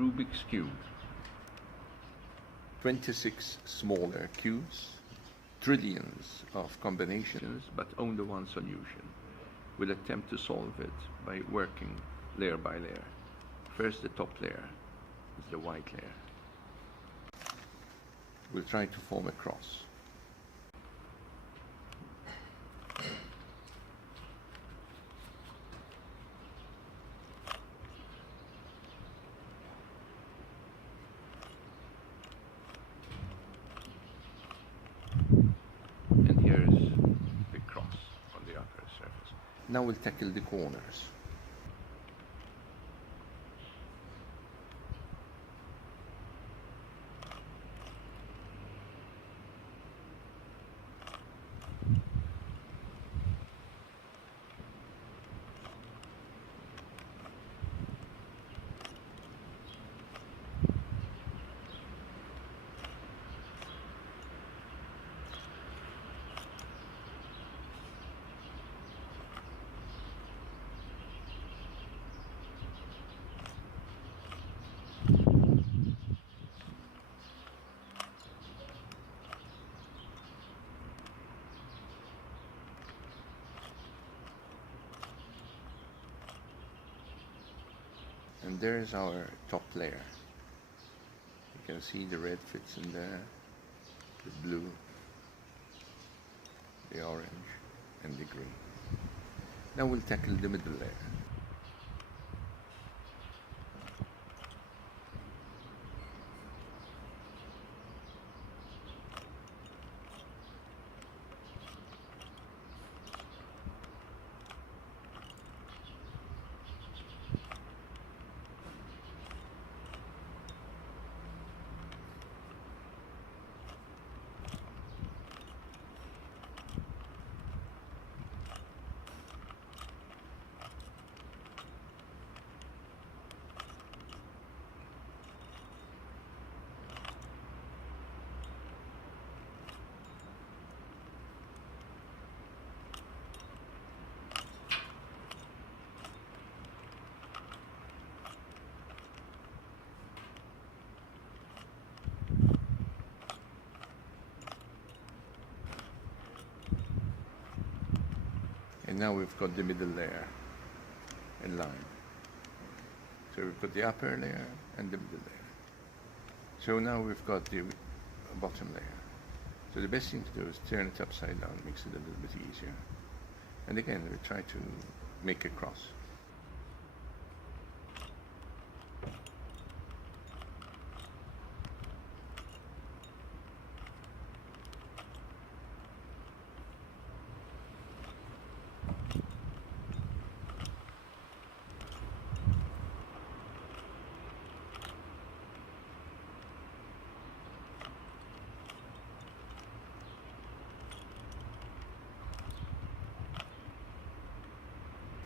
Rubik's Cube. 26 smaller cubes, trillions of combinations, but only one solution. We'll attempt to solve it by working layer by layer. First, the top layer is the white layer. We'll try to form a cross. And here is the cross on the upper surface. Now we'll tackle the corners. And there's our top layer. You can see the red fits in there, the blue, the orange, and the green. Now we'll tackle the middle layer. And now we've got the middle layer in line. So we've got the upper layer and the middle layer. So now we've got the bottom layer. So the best thing to do is turn it upside down, makes it a little bit easier. And again, we try to make a cross.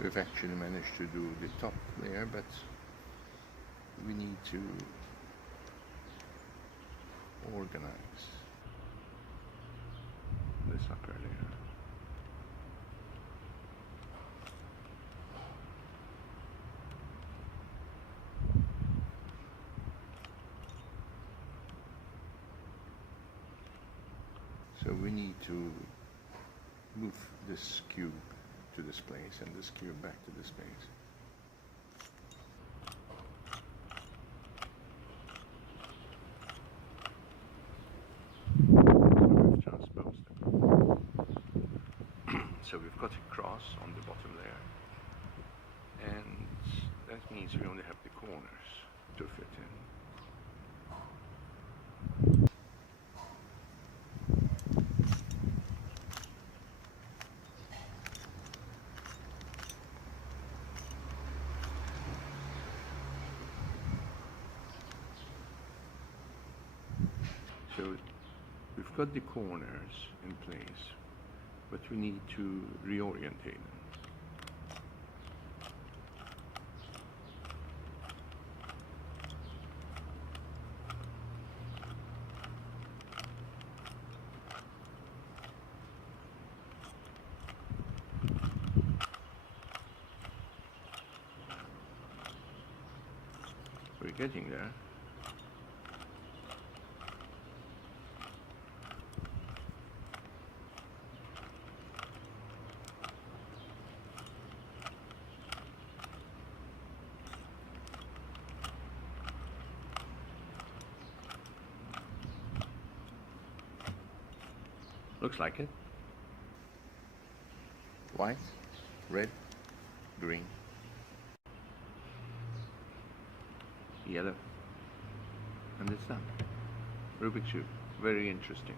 We've actually managed to do the top layer, but we need to organize this upper layer. So we need to move this cube to this place and this cube back to this place. So we've transposed them. So we've got a cross on the bottom layer, and that means we only have the corners to fit in. So we've got the corners in place, but we need to reorientate them. We're getting there. Looks like it. White, red, green, yellow, and it's done. Rubik's Cube. Very interesting.